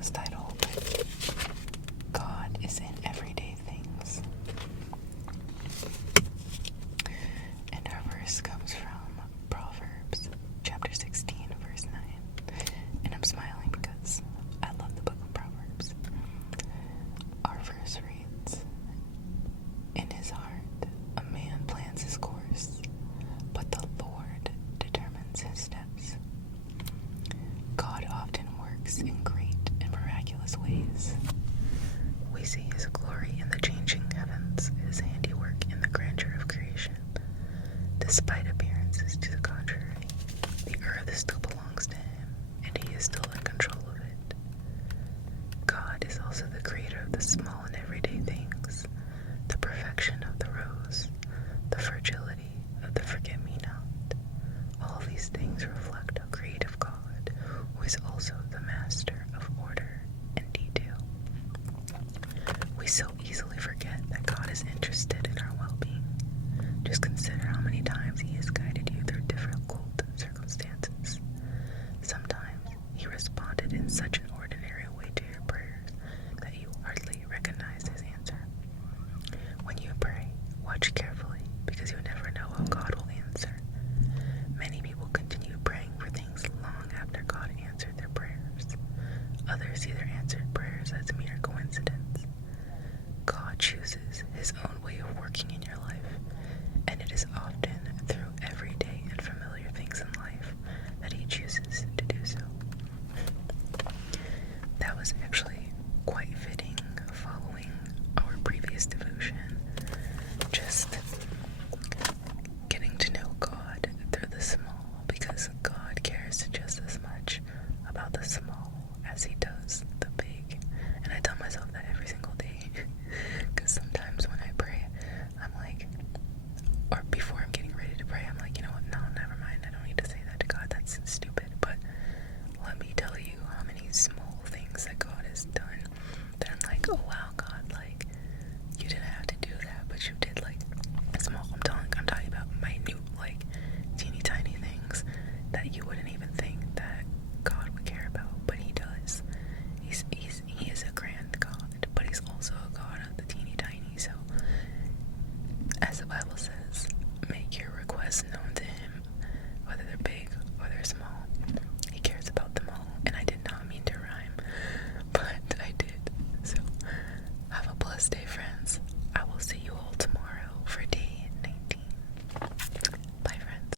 was titled, God is in Everyday Things. And our verse comes from Proverbs chapter 16, verse 9. And I'm smiling because I love the book of Proverbs. Our verse reads, "In his heart a man plans his course, but the Lord determines his steps." God often works in great and miraculous ways. We see his glory in the changing heavens, his handiwork in the grandeur of creation. Despite appearances to the contrary, the earth still belongs to him, and he is still in control of it. God is also the creator of the small and everyday things, the perfection of the rose, the fragility of the forget-me-not. All these things reflect a creative God who is also the master of order and detail. We so easily forget that God is interested in our well-being. Just consider how many times he has guided you through difficult circumstances. Sometimes he responded in such an ordinary way to your prayers that you hardly recognize his answer. When you pray, watch carefully, because you never know how God will answer. Many people continue praying for things long after God answered their prayers. Others see their answered prayers as a mere coincidence. God chooses his own way of working in your life, and it is often through everyday and familiar things in life that he chooses to do so. That was actually quite fitting following our previous devotion. Just